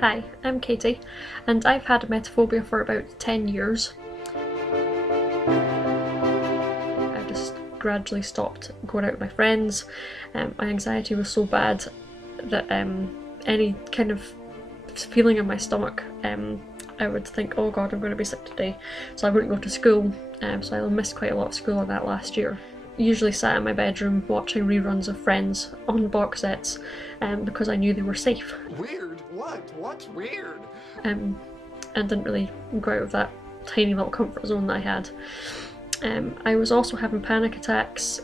Hi, I'm Katie, and I've had emetophobia for about 10 years. I just gradually stopped going out with my friends. My anxiety was so bad that any kind of feeling in my stomach, I would think, oh god, I'm going to be sick today, so I wouldn't go to school. So I missed quite a lot of school on that last year. Usually sat in my bedroom watching reruns of Friends on box sets because I knew they were safe. Weird? What? What's weird? And didn't really go out of that tiny little comfort zone that I had. I was also having panic attacks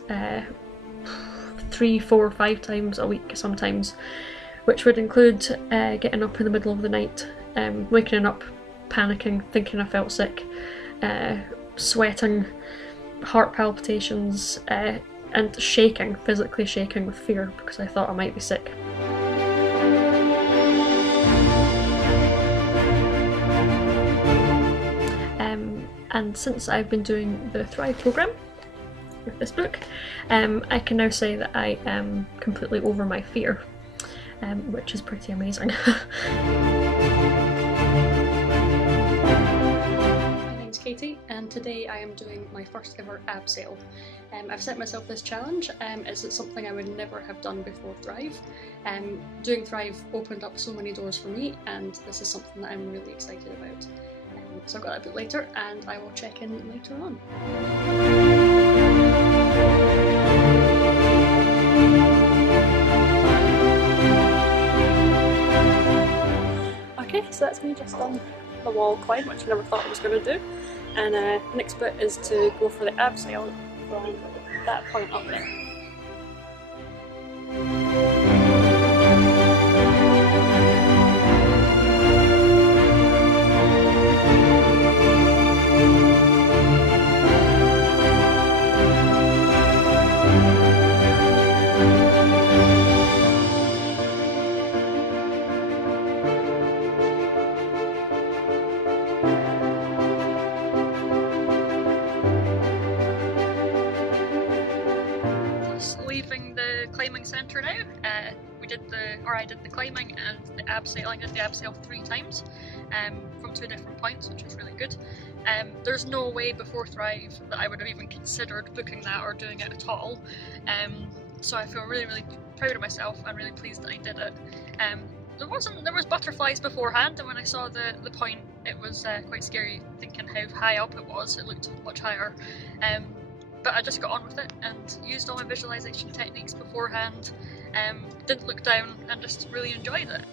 3, 4, 5 times a week sometimes, which would include getting up in the middle of the night, waking up, panicking, thinking I felt sick, sweating, heart palpitations, and shaking, physically shaking with fear because I thought I might be sick. And since I've been doing the Thrive programme with this book, I can now say that I am completely over my fear, which is pretty amazing. My name's Katie, and today I am doing my first ever abseil. I've set myself this challenge as it's something I would never have done before Thrive. Doing Thrive opened up so many doors for me, and this is something that I'm really excited about. So I've got that book later, and I will check in later on. Okay, so that's me just on the wall climb, which I never thought I was going to do. And next bit is to go for the abseil from that point up there. Leaving the climbing centre now. I did the climbing and the abseil. I did the abseil 3 times from 2 different points, which was really good. There's no way before Thrive that I would have even considered booking that or doing it at all. So I feel really, really proud of myself and really pleased that I did it. There was butterflies beforehand, and when I saw the point, it was quite scary thinking how high up it was. It looked much higher. But I just got on with it and used all my visualization techniques beforehand, didn't look down and just really enjoyed it.